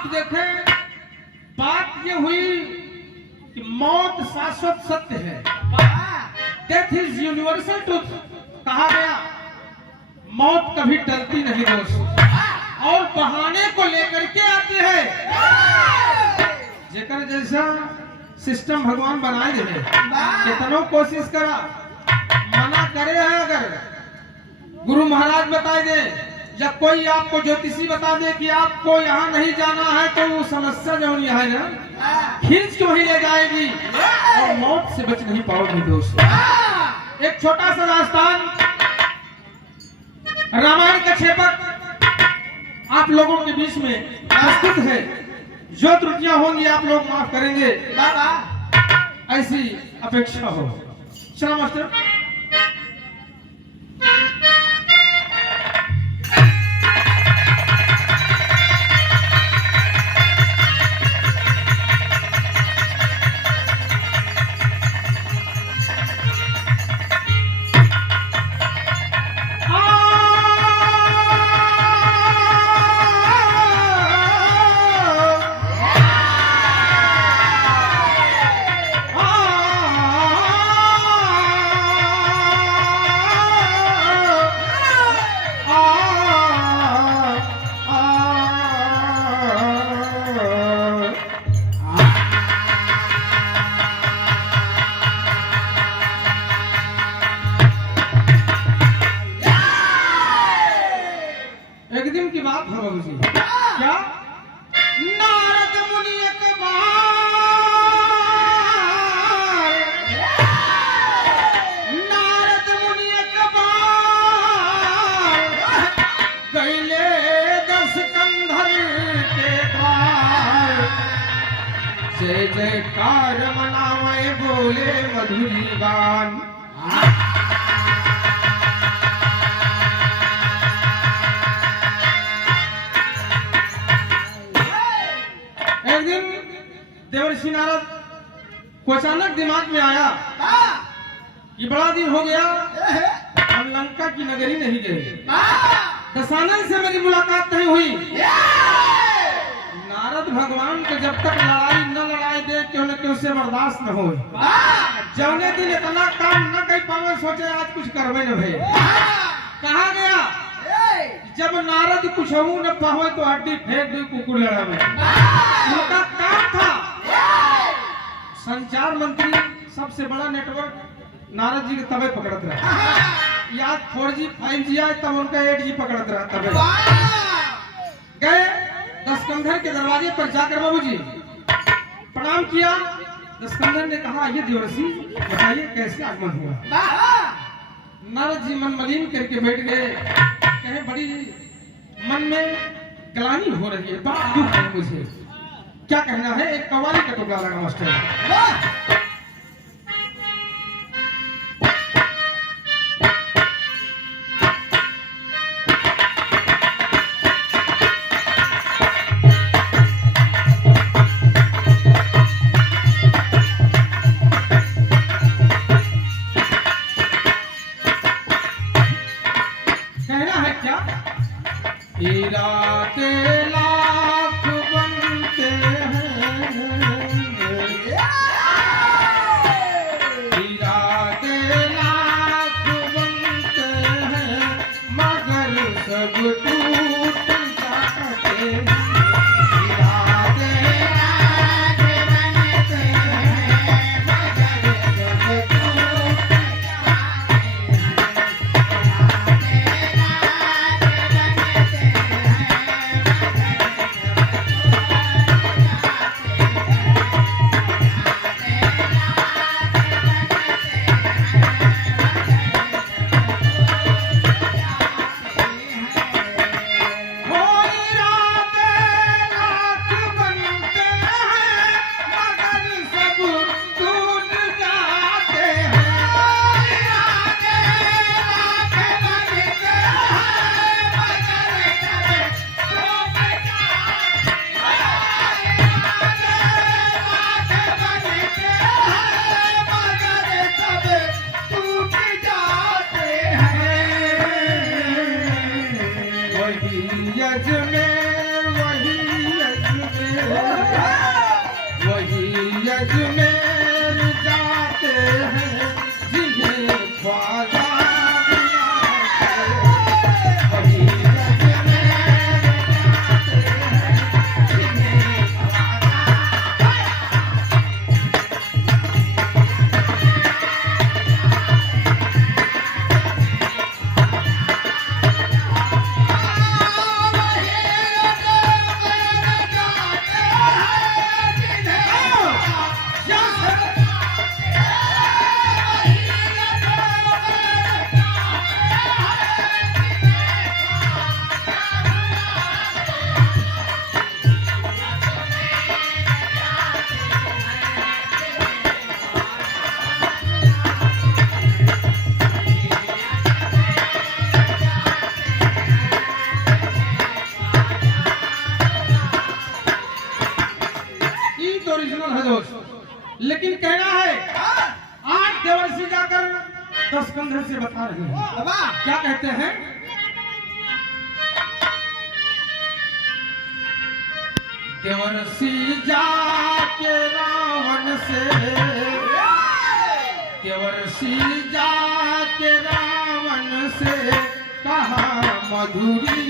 आप देखें, बात ये हुई कि मौत शाश्वत सत्य है। डेथ इज यूनिवर्सल ट्रुथ कहा गया। मौत कभी टलती नहीं दोस्त, और बहाने को लेकर के आती है। जेकर जैसा सिस्टम भगवान बनाए दे, कितनों कोशिश करा, मना करे है। अगर गुरु महाराज बताए दे या कोई आपको ज्योतिषी बता दे कि आपको यहाँ नहीं जाना है, तो वो समस्या जो है ना खींच के वहीं ले जाएगी और मौत से बच नहीं पाओगे दोस्त। एक छोटा सा दास्तान रामायण का क्षेपक आप लोगों के बीच में प्रस्तुत है। जो त्रुटियां होंगी आप लोग माफ करेंगे, ऐसी अपेक्षा हो। चलो मास्टर। एक दिन की बात है बाबू जी। क्या? नारद मुनि एक बार गईले 10 कंधर के द्वार, जय जयकार मनावे बोले मधुरी गान। एक दिन देवर्षि नारद को अचानक दिमाग में आया कि बड़ा दिन हो गया हम लंका की नगरी नहीं गए, दशानन से मेरी मुलाकात नहीं हुई। नारद भगवान को जब तक लड़ाई न लड़ाई दे क्यों न क्यों से बर्दाश्त न हो, जौने दिन इतना काम न कर पावे, सोचे आज कुछ करवे न भे। कहा गया जब नारद कुछ हो न पावे तो हड्डी फेंक दी कुकुर लड़ा में। उनका काम था संचार मंत्री, सबसे बड़ा नेटवर्क नारद जी के तबे पकड़त रहा। याद 4G 5G आए तब उनका 8G पकड़त रहा। तबे गए 10 कंधर के दरवाजे पर जाकर बाबू जी प्रणाम किया। 10 कंधर ने कहा ये देवर्षि बताइए कैसे आगमन हुआ। नारद जी मन मलिन करके बैठ गए, कहे बड़ी मन में ग्लानि हो रही है, बड़ा दुख है मुझे। क्या कहना है? एक कव्वाली का टुकड़ा लगा मास्टर। कहना है क्या? हीरा के लाख बनते हैं, दोस्त। लेकिन कहना है आज देवर्षि जाकर दशकंधर से बता रहे हैं, क्या कहते हैं? देवर्षि जाके रावण से, देवर्षि जाके रावण से कहा मधुरी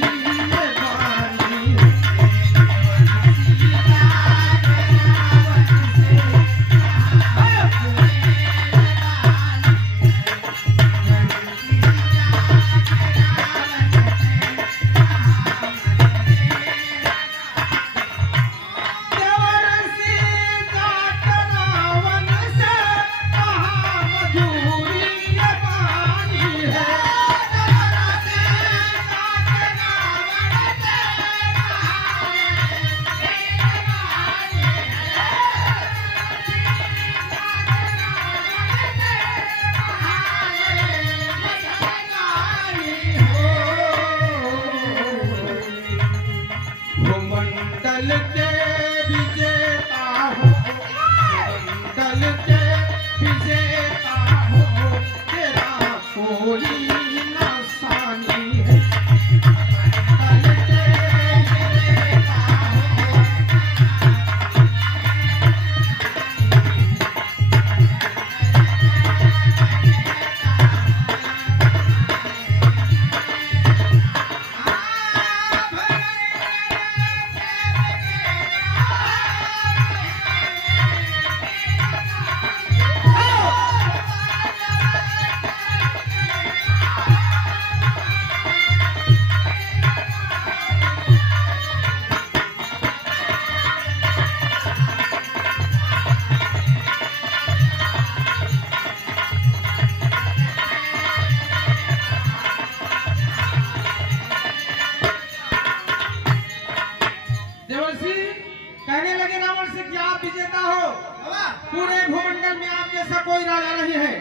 पूरे भूमंडल में आप जैसा कोई राजा नहीं है।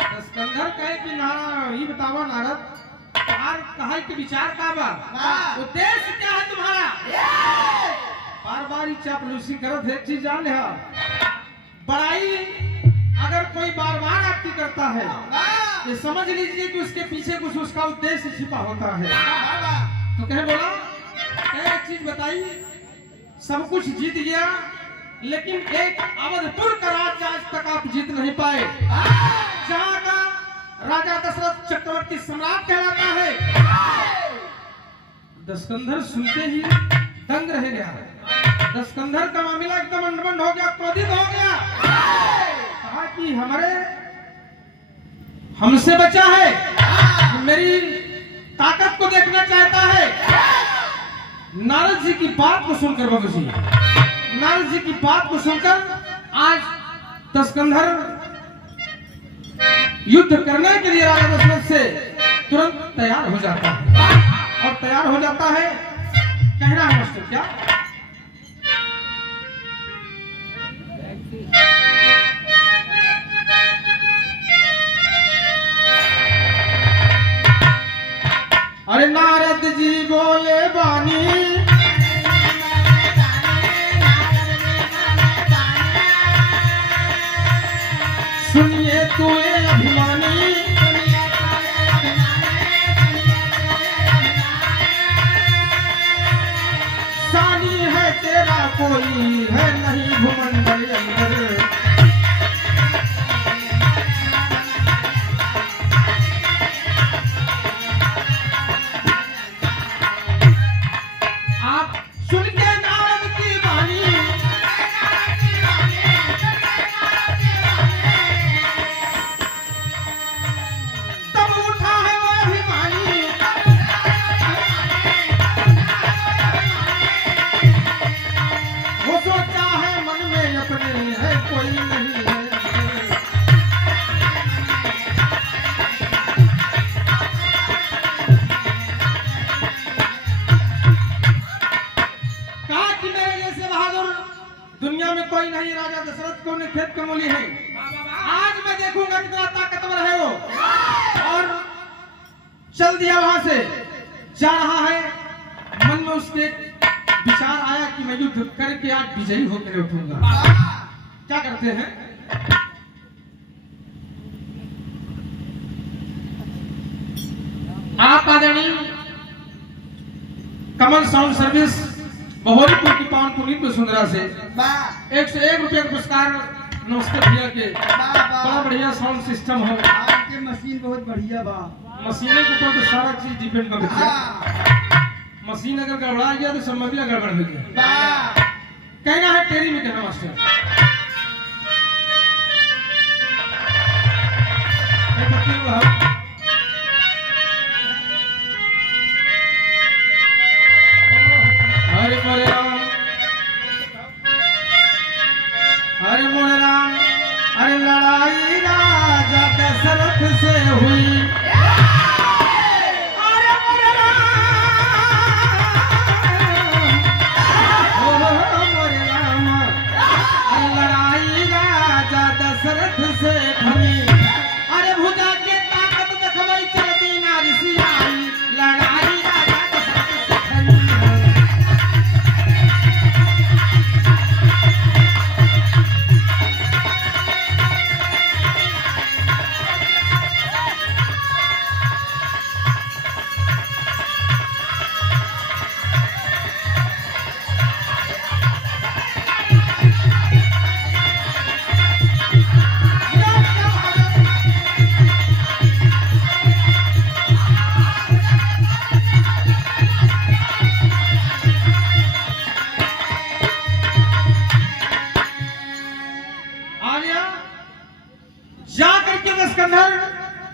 दशकंधर कहे कि ना ही बतावा नारद, तुम्हार कहे कि विचार का बा, उद्देश्य क्या है तुम्हारा? बार बार चापलूसी करत है, एक चीज जान ले, बड़ाई अगर कोई बार बार आपकी करता है ये समझ लीजिए कि उसके पीछे कुछ उसका उद्देश्य छिपा होता है। तो कहे बोला एक चीज बताई, सब कुछ जीत गया लेकिन एक अवधपुर का राज्य आज तक आप जीत नहीं पाए, जहाँ का राजा दशरथ चक्रवर्ती सम्राट कहलाता है। दशकंधर सुनते ही दंग रह गया। दशकंधर का मामला एकदम अंडमंड हो गया, क्रोधित हो गया, कहा कि हमसे बचा है, मेरी ताकत को देखना चाहता है। नारद जी की बात को सुनकर बाबू जी, नारद जी की बात को सुनकर आज दशकंधर युद्ध करने के लिए राजा दशरथ से तुरंत तैयार हो जाता है। और तैयार हो जाता है, कहना है मुझसे क्या? अरे नारद जी बोले बानी, सुनिए तू अभिमानी, सानी है तेरा कोई है नहीं भूमंडल अंदर। आप सुन के नारद की वाणी, तब उठा है वो अभिमानी, वो सोचा है मन में अपने है कोई नहीं है। कहा कि मेरे जैसे बहादुर दुनिया में कोई नहीं, राजा दशरथ को खेत कमोली है। आज मैं देखूंगा कितना ताकतवर है वो। और चल दिया, वहां से जा रहा है, मन में उसके विचार आया कि मैं युद्ध करके आज विजयी होकर उठूंगा। क्या करते हैं, आप आदरणीय कमल साउंड सर्विस बहोरीपुर की पावन पुनीत वसुंधरा से 101 रुपया का पुरस्कार। नमस्ते भैया के, बड़ा बढ़िया साउंड सिस्टम हो, आपके मशीन बहुत बढ़िया बा। मशीन के ऊपर तो सारा चीज डिपेंड करता है। मशीन अगर गड़बड़ा गया तो समझ गड़बड़ हो गया। कहना है टेरी में कहना मास्टर, हरे मोरे राम, हरे मोरे राम, अरे लड़ाई राजा दशरथ से हुई। अरे मोरे राम, अरे लड़ाई राजा दशरथ से हुई। अरे भुजा के ताकत देखबै चलती नारी सियाई, लड़ाई राजा दशरथ से हुई।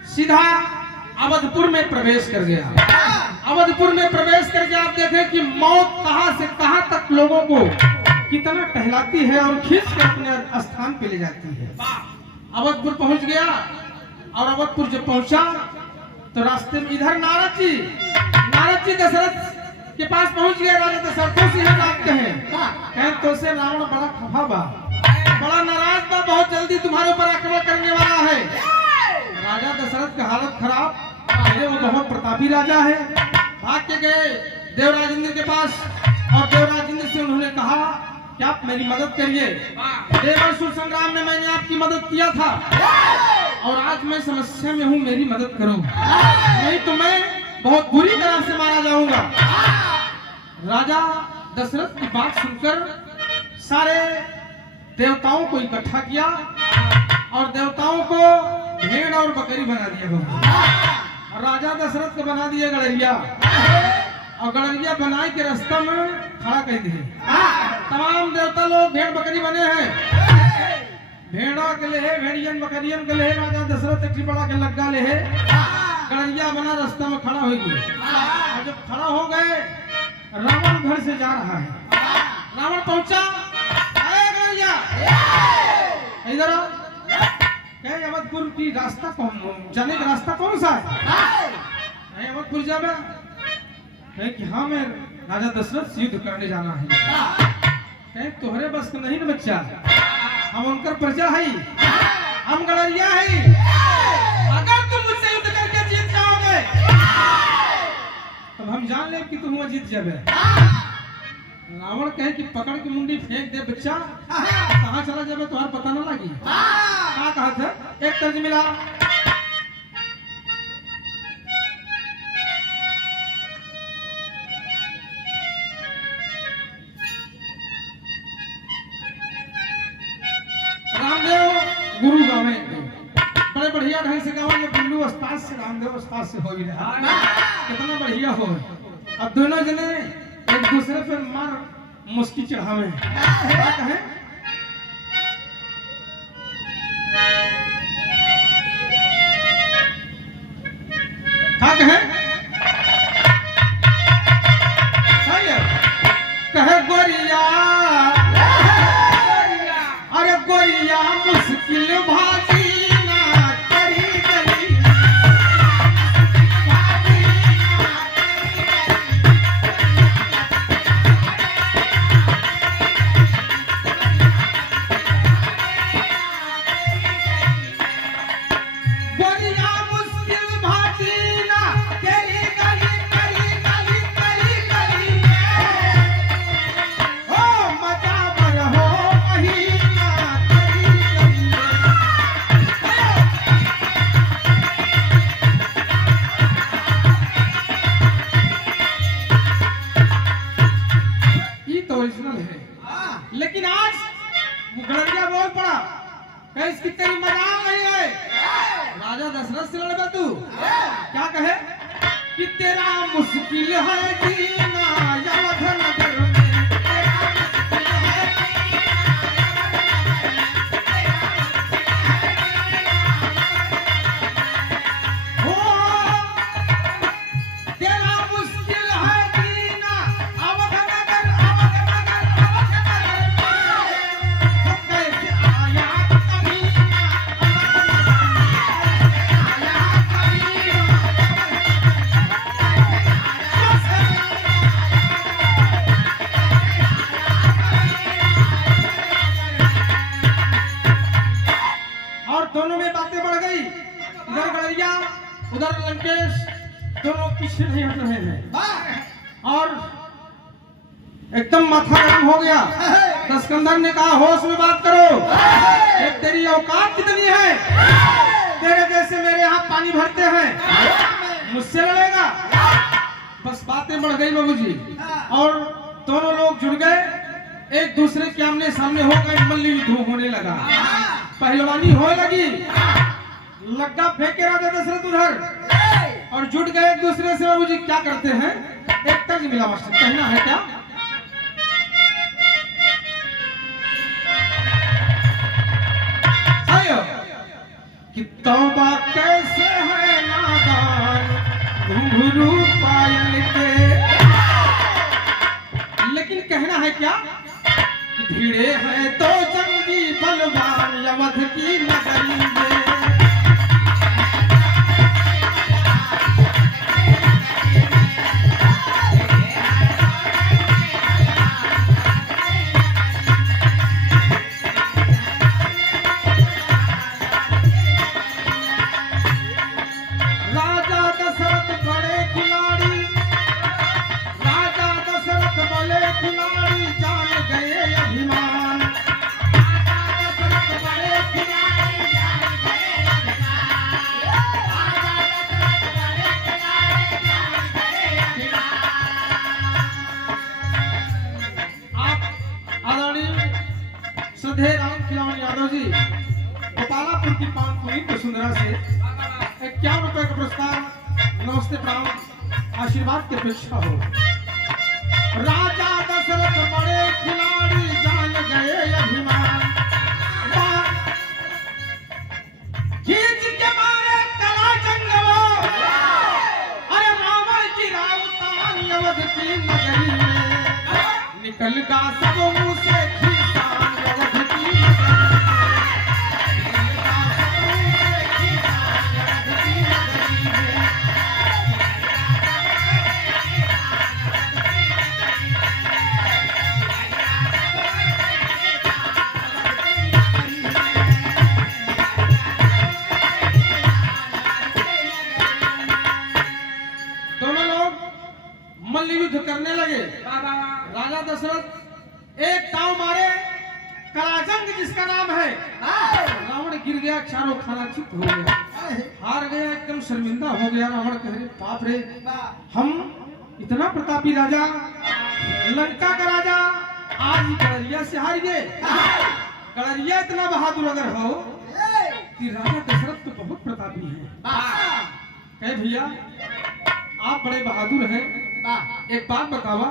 सीधा अवधपुर में प्रवेश कर गया। अवधपुर में प्रवेश करके आप देखें कि मौत कहां से कहां तक लोगों को कितना टहलाती है और खींच कर अपने स्थान पे ले जाती है। अवधपुर पहुंच गया और अवधपुर जब पहुंचा तो रास्ते में इधर नारद जी दशरथ के पास पहुंच गए। राजा दशरथ से डांटते हैं, कहें तो से रावण बड़ा खफा बा, बड़ा नाराज बा, बहुत जल्दी तुम्हारे ऊपर आक्रमण करने वाला है। राजा दशरथ का हालत खराब, अरे वो बहुत प्रतापी राजा है। भाग के गए देवराज इंद्र के पास और देवराज इंद्र से उन्होंने कहा कि आप मेरी मदद करिए। देवासुर संग्राम में मैंने आपकी मदद किया था और आज मैं समस्या में हूँ, मेरी मदद करो, नहीं तो मैं बहुत बुरी तरह से मारा जाऊंगा। राजा दशरथ की बात सुनकर सारे देवताओं को इकट्ठा किया और देवताओं को भेड़ और बकरी बना दिया। राजा दशरथ को बना दिया गड़रिया और गड़रिया बनाई के रास्ता में खड़ा कर दिए। तमाम देवता लोग भेड़ बकरी बने हैं, भेड़ा के लिए भेड़ियन बकरियन के लिए राजा दशरथ एक बड़ा के लग्गा ले है। गड़रिया बना रास्ता में खड़ा हो गया और जब खड़ा हो गए रावण घर से जा रहा है। रावण पहुंचा, गड़रिया इधर अवधपुर की रास्ता कौन जाने का रास्ता कौन सा है? अवधपुर जाना है कि हाँ मैं राजा दशरथ से युद्ध करने जाना है। कहे तोहरे बस का नहीं ना बच्चा, हम उनकर प्रजा है, हम गड़रिया है। अगर तुम मुझसे युद्ध करके जीत जाओगे तब हम जान ले कि तुम जीत जाओगे। रावण कहे कि पकड़ के मुंडी फेंक दे बच्चा, कहाँ चला जाए तुम्हारा पता ना लगी। क्या कहा था? एक तर्ज मिला, रामदेव गुरु गावे बड़े बढ़िया ढंग से गावे। ये गुल्लू उस्ताद से रामदेव उस्ताद से हो भी रहा, कितना बढ़िया हो। अब दोनों जने एक दूसरे पे मार मुस्की चढ़ावे। क्या कहे? क्या कहे? कहे गोरिया, अरे गोरिया मुश्किल भाजी ना करी गली। तो ओरिजिनल है, लेकिन आज वो गड़रिया बोल पड़ा कहे इसकी तेरी मजाक नहीं है। राजा दशरथ से लड़बा तू, क्या कहे कि तेरा मुश्किल है जीना अवध नगर में, दोनों में बातें बढ़ गई। इधर गड़रिया उधर लंकेश दोनों पीछे नहीं हट रहे थे और एकदम माथा गर्म हो गया। दशकंधर ने कहा होश में बात करो, एक तेरी औकात कितनी है, तेरे जैसे मेरे यहाँ पानी भरते हैं, मुझसे लड़ेगा। बस बातें बढ़ गई बाबूजी और दोनों लोग जुड़ गए, एक दूसरे के आमने सामने हो गए, मल्ल युद्ध होने लगा, पहलवानी होने लगी। लग्गा फेंके राजा दशरथ उधर और जुट गए एक दूसरे से। बाबूजी क्या करते हैं, एक तर्ज मिला मास्टर, कहना है क्या कि तौबा कैसे है नादान घुंघरू पायल के, लेकिन कहना है क्या भिड़े हैं तो जंगी बलवान अवध की नगरी में। राजा दशरथ बड़े खिलाड़ी, राजा दशरथ बड़े खिलाड़ी, जान गए अभिमान। श्रद्धेय राम खिलावन यादव जी गोपालापुर की पानपुरी वसुंधरा से 51 रुपए का पुरस्कार, नमस्ते प्रणाम, आशीर्वाद की अपेक्षा हो। राजा दशरथ बड़े खिलाड़ी, जान गए अभिमान, खींच के मारे कला जंगलो, अरे रावण की रावतान अवध की नगरी में, निकल का सब मुंह से युद्ध करने लगे। राजा दशरथ एक टाव मारे, कलाजंग जिसका नाम है, रावण गिर गया, चारों खाना चित हो गया, हार गया, एकदम शर्मिंदा हो गया। रावण कह रहे बाप रे, हम इतना प्रतापी राजा, लंका का राजा, आज गड़रिया से हार गए। गड़रिया इतना बहादुर अगर हो कि राजा दशरथ तो बहुत प्रतापी है। कहे भैया आप बड़े बहादुर हैं, एक बात बतावा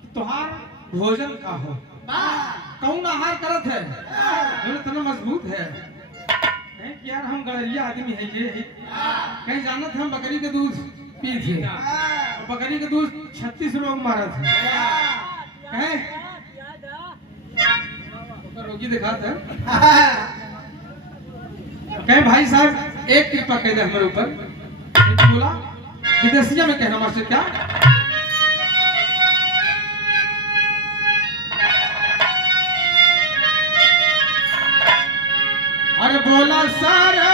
कि तुहार भोजन का हो, कौन आहार करत है जो इतना मजबूत है। कि यार हम गड़रिया आदमी है, ये कहीं जानत हम बकरी के दूध पी थे, बकरी के दूध 36 लोग मारा थे, रोगी दिखा था। कहे भाई साहब एक कृपा कह दे हमारे ऊपर। बोला विदेशिया में कहना मास्टर क्या, अरे बोला सारा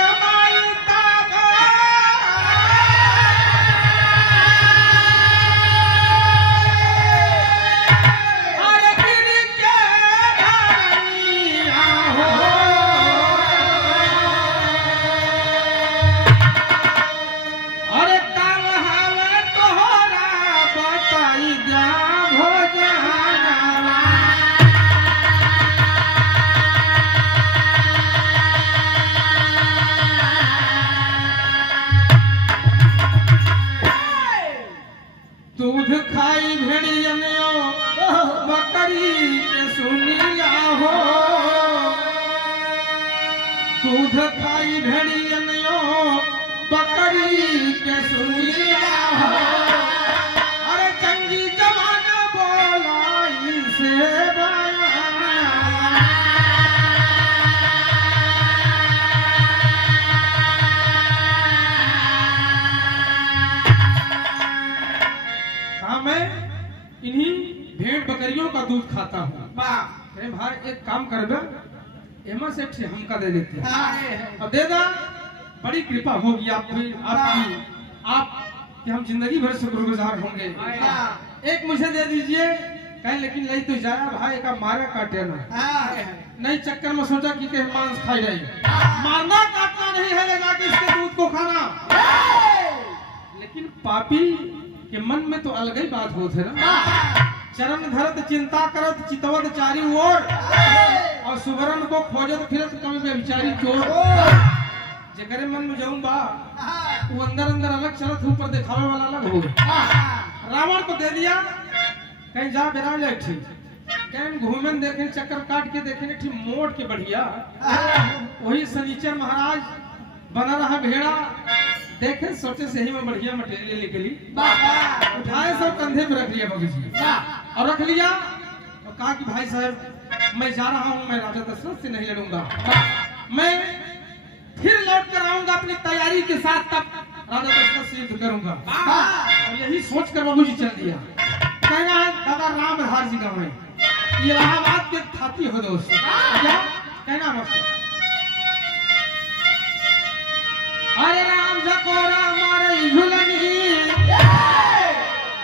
भेड़ियनियो बकरी के सुनिया हो अरे चंगी जवान बोलाई से मैं इन्हीं भेड़ बकरियों का दूध खाता हूँ अरे भाई एक काम कर बे एमा से हमका दे देते हैं अब दे दा बड़ी कृपा होगी आपकी आप कि हम जिंदगी भर शुक्रगुजार होंगे एक मुझे दे दीजिए कहीं लेकिन नहीं तो जाया भाई का मारा काटे ना नहीं चक्कर में सोचा कि कहीं मांस खाई जाए मारना काटना नहीं है लगा कि इसके दूध को खाना लेकिन पापी के मन में तो अलग ही बात होत है ना चरण धरत चिंता करत चितवत चारी ओर और सुवरण को खोजत फिरत कभी बेचारी चोर जेकरे मन में जाऊं बा वो अंदर अंदर अलग चलत ऊपर दिखावे वाला अलग हो रावण को दे दिया कहीं जा बिराम जाए ठीक कहीं घूमन देखें चक्कर काट के देखें ठीक मोड़ के बढ़िया वही शनिचर महाराज बना रहा भेड़ा देखे सोचे सही में बढ़िया मटेरियल निकली उठाए सब कंधे पे रख लिया बाबू जी और रख लिया और कहा कि भाई साहब मैं जा रहा हूँ मैं राजा दशरथ से नहीं लड़ूंगा मैं फिर लौट कर आऊंगा अपनी तैयारी के साथ तब राजा दशरथ से युद्ध करूंगा और यही सोच कर बाबू जी चल दिया कहना है दादा रामधार जी गाँव में इलाहाबाद के थाती हो दोस्त क्या कहना मस्त अरे राम जकोरा मारे झुलनी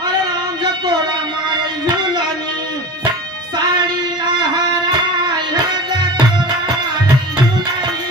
अरे राम जकोरा मारे झुलनी साड़ी लहराई है जकोरा मारे झुलनी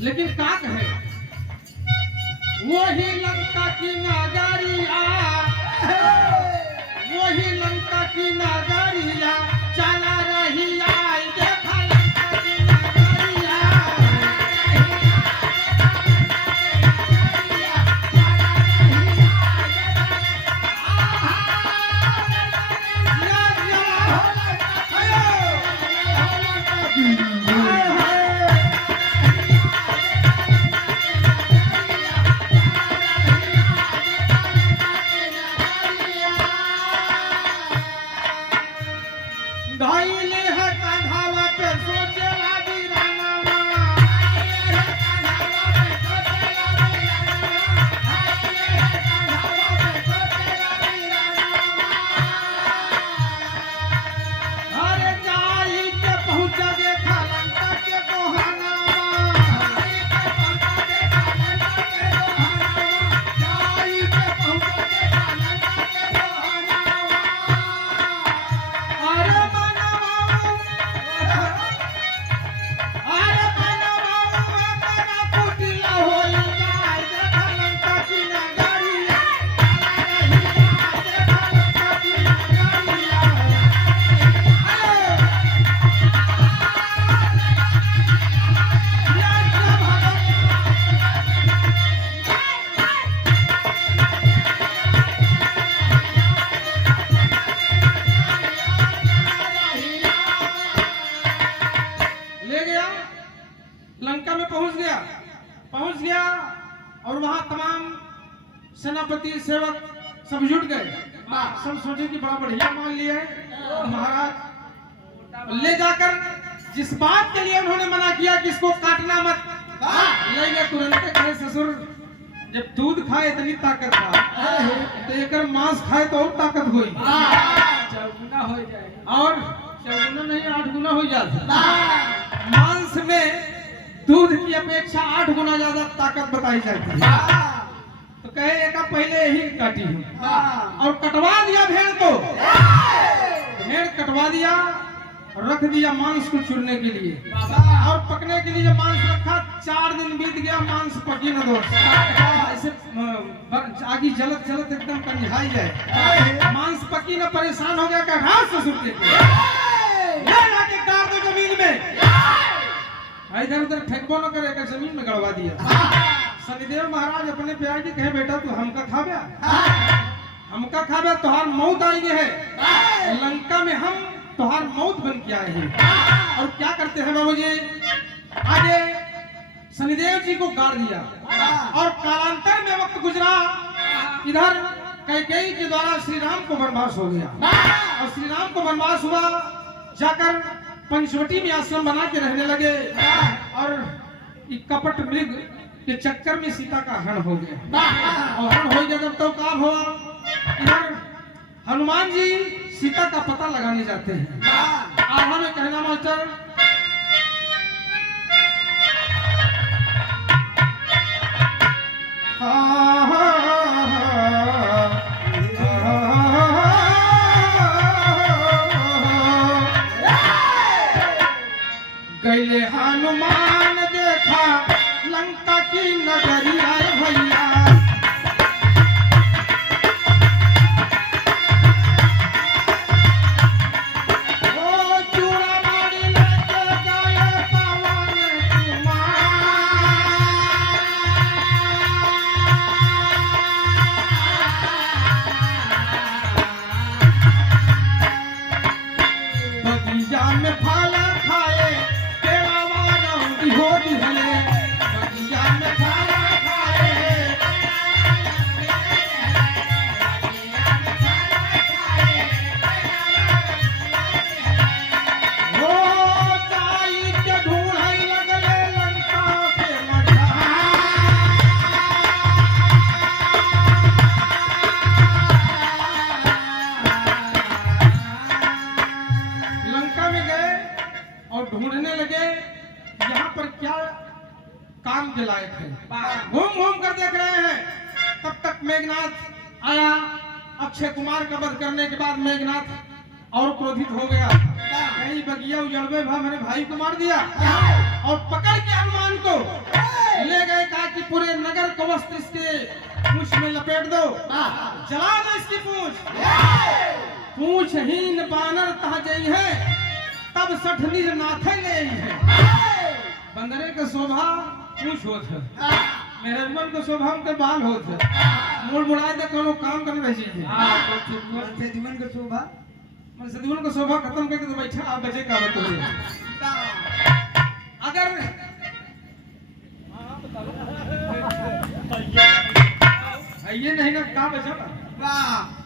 लेकिन का कहे वही लंका की नागरिया वही लंका की नागरिया चला रही आई देखा लंका की नागरिया लंका में पहुंच गया और वहां तमाम सेनापति सेवक सब जुट गए सब सोचे कि बड़ा बढ़िया मान लिया महाराज ले जाकर जिस बात के लिए उन्होंने मना किया कि इसको काटना मत ले गए तुरंत कहे ससुर जब दूध खाए इतनी ताकत था तो एक मांस खाए तो और ताकत हुई चौगुना हो जाएगा और चौगुना नहीं 8 गुना हो जाता मांस में दूध की अपेक्षा 8 गुना ज्यादा ताकत बताई जाती है तो कहे एक पहले यही काटी हूँ और कटवा दिया भेड़ को भेड़ कटवा दिया रख दिया मांस को चुनने के लिए बाबा और पकने के लिए जब मांस रखा 4 दिन बीत गया मांस पकी न दोस्त ऐसे आगे जलत जलत एकदम कंझाई जाए मांस पकी न परेशान हो गया क्या घास ससुर के लाके डाल दो जमीन में इधर उधर फेंकबो न करे जमीन में गड़वा दिया शनिदेव महाराज अपने प्यार की कहे बेटा तू हमका खाबे तुहार मौत आएंगे है लंका में हम तुहार मौत बन के आए हैं और क्या करते हैं बाबू जी आगे शनिदेव जी को गाड़ दिया और कालांतर में वक्त गुजरा इधर कैकेयी के द्वारा श्री राम को वनवास हो गया और श्री राम को वनवास हुआ जाकर पंचवटी में आश्रम बना के रहने लगे और कपट मृग के चक्कर में सीता का हरण हो गया और हरण हो गया जब तो काम हुआ इधर हनुमान जी सीता का पता लगाने जाते हैं आभा में कहना मास्टर गए हनुमान देखा लंका की नगरिया भैया ढूंढने लगे यहाँ पर क्या काम के लायक है घूम घूम कर देख रहे हैं तब तक मेघनाथ आया अक्षय कुमार का वध करने के बाद मेघनाथ और क्रोधित हो गया कहीं बगिया उजड़वे भा मेरे भाई को मार दिया और पकड़ के हनुमान को ले गए कहा कि पूरे नगर को वस्त्र इसके पूंछ में लपेट दो जला दो इसकी पूंछ हीन बानर तह जई है तब सठ निज नाथे ले है बंदरे के शोभा पूछ होत है मेहरमन के शोभा के बाल होत है मोड़ मुड़ाए दे कोनो काम करने रही है मन से जीवन का शोभा मन से जीवन का शोभा खत्म करके तो बैठा आप बजे का बतो अगर ये नहीं ना का बचा वाह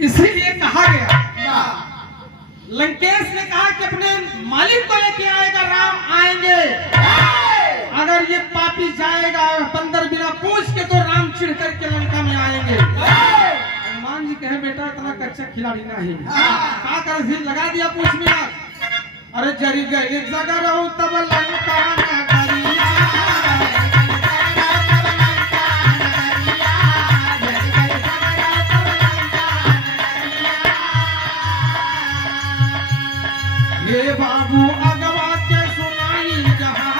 इसीलिए कहा गया लंकेश ने कहा कि अपने मालिक को लेके आएगा राम आएंगे अगर ये पापी जाएगा बंदर बिना पूछ के तो राम चिढ़ करके लंका में आएंगे हनुमान जी कहे बेटा इतना कच्चा खिलाड़ी नहीं क्या कर फिर लगा दिया पूछ में अरे जरी गई जगह रहूं तब लंका न करिया ये बाबू अगवा के सुनाई जहां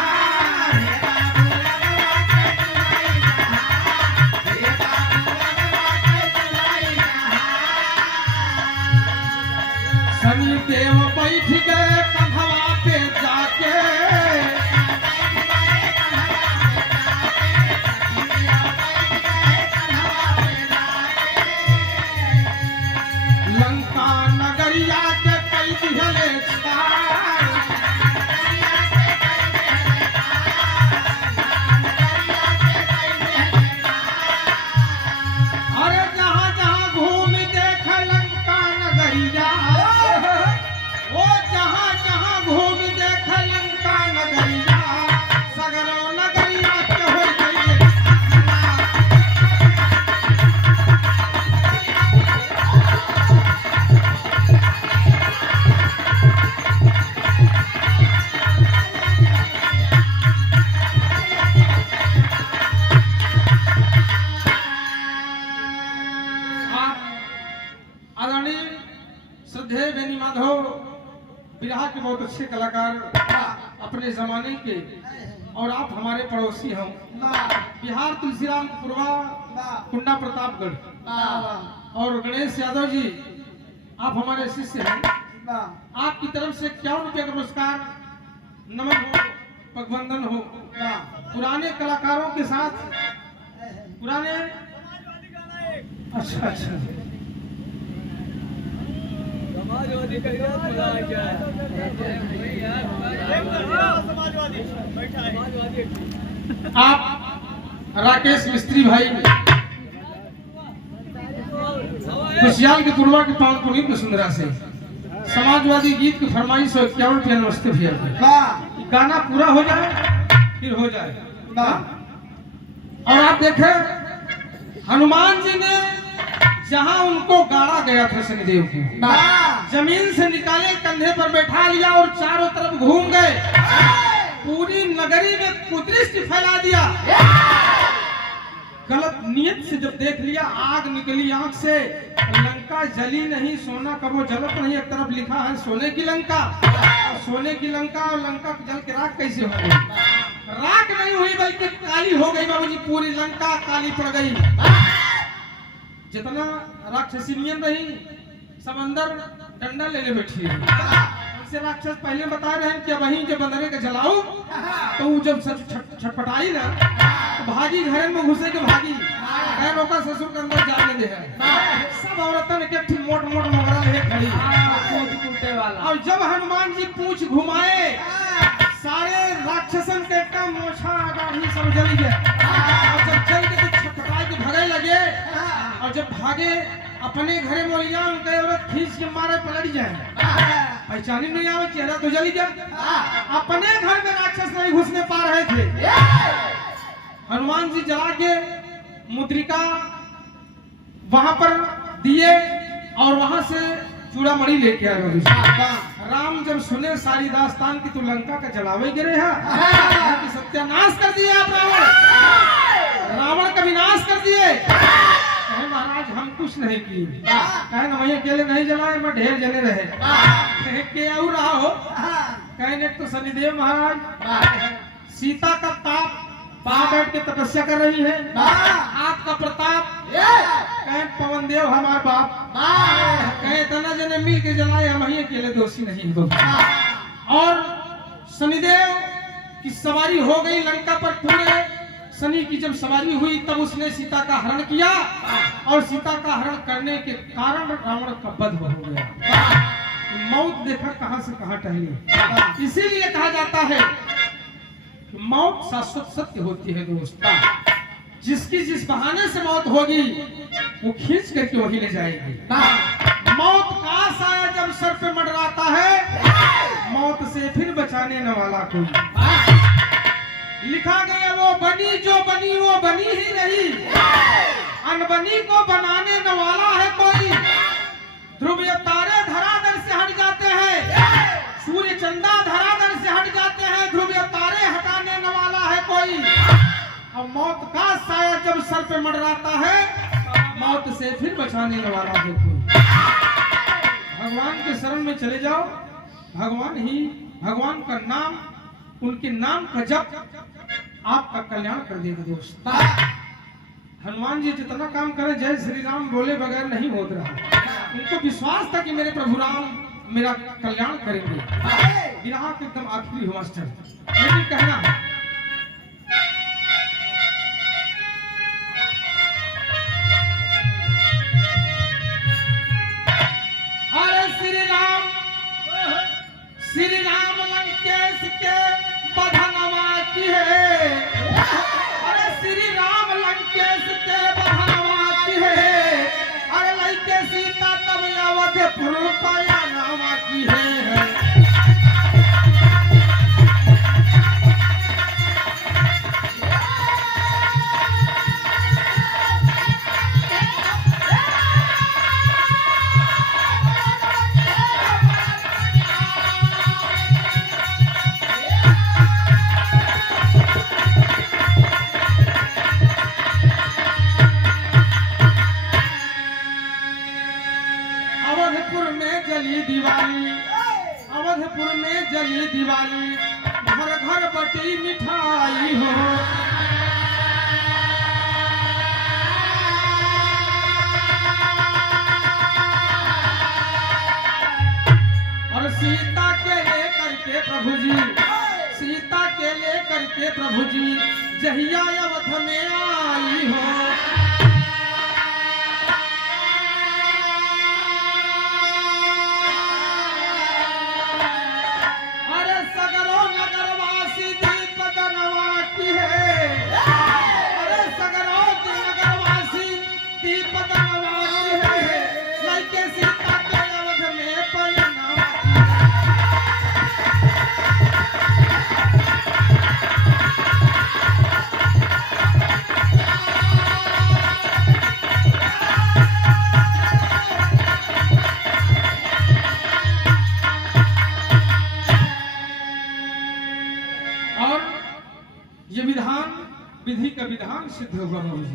शनि देव बैठ गए कंधवा पे जाके लंका नगरिया के कई दिहले वो जहां जहां घूम देख श्रद्धेय बेनी माधव बिरहा के बहुत अच्छे कलाकार अपने जमाने के, और आप हमारे पड़ोसी हो। बिहार तुलसीराम पूर्वा कुंडा प्रतापगढ़, और गणेश यादव जी आप हमारे शिष्य हैं। आपकी तरफ से 51 रुपये का पुरस्कार, नमन हो, पगबंधन हो। पुराने कलाकारों के साथ पुराने अच्छा अच्छा आप राकेश मिस्त्री भाई खुशियाल के पूर्वा के पावन पुनीत वसुंधरा से समाजवादी गीत की फरमाइश हो 51 रुपया। नमस्ते भैया, गाना पूरा हो जाए फिर हो जाए। और आप देखें हनुमान जी ने जहां उनको गाड़ा गया था शनिदेव को, जमीन से निकाले, कंधे पर बैठा लिया और चारों तरफ घूम गए, पूरी नगरी में कुदृष्टि फैला दिया। गलत नियत से जब देख लिया, आग निकली आंख से, लंका जली नहीं, सोना कबो जलत नहीं। एक तरफ लिखा है सोने की लंका, और सोने की लंका और लंका जल के राख कैसे हो गई? राख नहीं हुई बल्कि काली हो गई बाबूजी, पूरी लंका काली पड़ गई। जितना राक्षसी नियन रही, समंदर डंडा लेने बैठी है। उनसे राक्षस पहले बता रहे हैं कि वहीं जब बंदरे के जलाओ, तो वो जब छटपटाई ना, तो भागी घर में घुसे के भागी, नौका ससुर के अंदर जाने दे है। सब औरतन के मोट मोट मोगरा ले खड़ी, और जब हनुमान जी पूछ घुमाए, सारे राक्षसन के एकदम मोछा दाढ़ी सब जल गए, और जब जल के तो छटपटाई के भागे लगे, और जब भागे अपने घरे मोलिया, उनके औरत खींच के मारे पलट जाए, पहचानी नहीं आवे, चेहरा तो जली गया। अपने घर में राक्षस नहीं घुसने पा रहे थे। हनुमान जी जला के मुद्रिका वहां पर दिए, और वहां से चूड़ामणि लेके आए। राम जब सुने सारी दास्तान की, तो लंका का जलावे गिरे हैं, सत्यानाश कर दिए आप रावण का विनाश कर दिए। महाराज हम कुछ नहीं किए, कहे ना वही अकेले नहीं जलाए, मैं ढेर जले रहे। के और रहा हो, कहने तो शनिदेव महाराज, सीता का ताप वहां बैठ के तपस्या कर रही है, आपका प्रताप, कहे पवन देव हमारे बाप, कहे तना जने मिल के जलाए, हम ही अकेले दोषी नहीं हो। और शनिदेव की सवारी हो गई लंका पर, पूरे शनि की जब सवारी हुई, तब उसने सीता का हरण किया, और सीता का हरण करने के कारण रावण का वध हो गया। मौत देखा कहां से कहां टहली। इसीलिए कहा जाता है कि मौत शाश्वत सत्य होती है दोस्त। जिसकी जिस बहाने से मौत होगी, वो खींच करके वही ले जाएगी। मौत का साया जब सर पे मंडराता है, मौत से फिर बचाने न वाला कोई। लिखा गया वो बनी जो बनी वो बनी ही नहीं, अनबनी को बनाने न वाला है कोई। ध्रुव तारे धराधर से हट जाते हैं, सूर्य चंदा धराधर से हट जाते हैं, ध्रुव तारे हटाने न वाला है कोई। अब मौत का साया जब सर पे मंडराता है, मौत से फिर बचाने न वाला है कोई। भगवान के शरण में चले जाओ, भगवान का नाम, उनके नाम का जप आपका कल्याण कर देगा दोस्त। हनुमान जी जितना काम करे, जय श्री राम बोले बगैर नहीं होता रहा। उनको विश्वास था कि मेरे प्रभु राम मेरा कल्याण करेंगे। विराह के एकदम आखिरी हो मास्टर, लेकिन कहना है अरे श्री राम लंकेश के बधनवा की है, अरे श्री राम लंकेश के बधनवा की है, अरे लंके सीता तब अवधपुर पाया नामा की है। में जली दिवाली, अवधपुर में जली दिवाली, घर घर बटी मिठाई हो। और सीता के लेकर के प्रभु जी, सीता के लेकर के प्रभु जी जहिया अवध में आई हो। अरे सगरो नगरवासी दीप जनवा की है, अरे सगरो के नगरवासी दीप जनवा की है, लइके सीता के अवध में पलनवा की और ये विधान विधि का विधान सिद्ध होगा बाबू जी।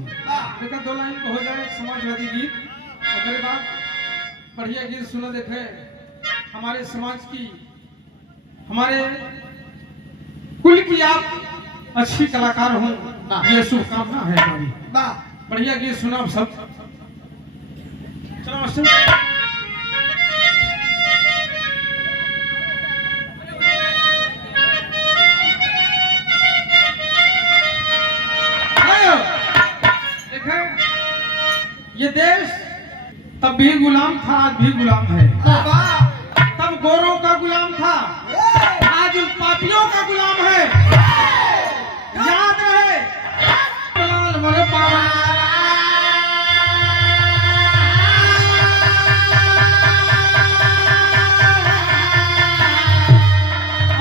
देखा 2 लाइन को हो जाए एक समाजवादी गीत, अगले बात बढ़िया गीत सुनो। देखे हमारे समाज की, हमारे कुल की आप अच्छी कलाकार हो, ये शुभकामना है हमारी। बढ़िया गीत सुना आप सब। चलो मास्टर। ये देश तब भी गुलाम था, आज भी गुलाम है। तब गोरों का गुलाम था, आज उन पापियों का गुलाम है। याद रहे लाल मोरे पावन।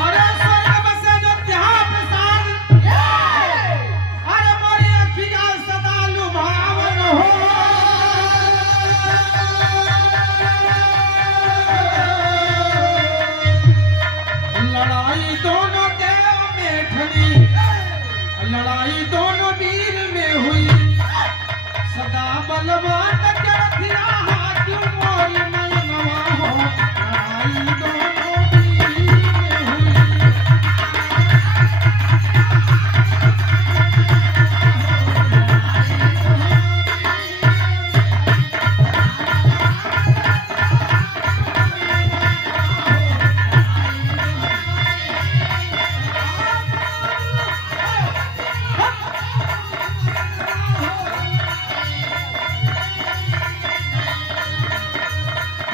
अरे स्वर्ग बसे जो त्याग प्रसाद, अरे मोरी अखियाँ सदा लुभावन हो। लड़ाई दोनों देव में ठनी, लड़ाई दोनों वीर में हुई, सदा बलवान के रथिया हाथ मोरी मनवा हो। लड़ाई दोनों वीर में हुई।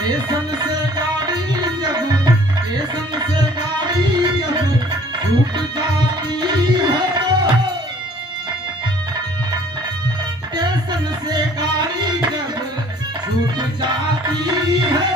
स्टेशन से गाड़ी जब, स्टेशन से गाड़ी जब छूट जाती है, स्टेशन से गाड़ी जब छूट जाती है,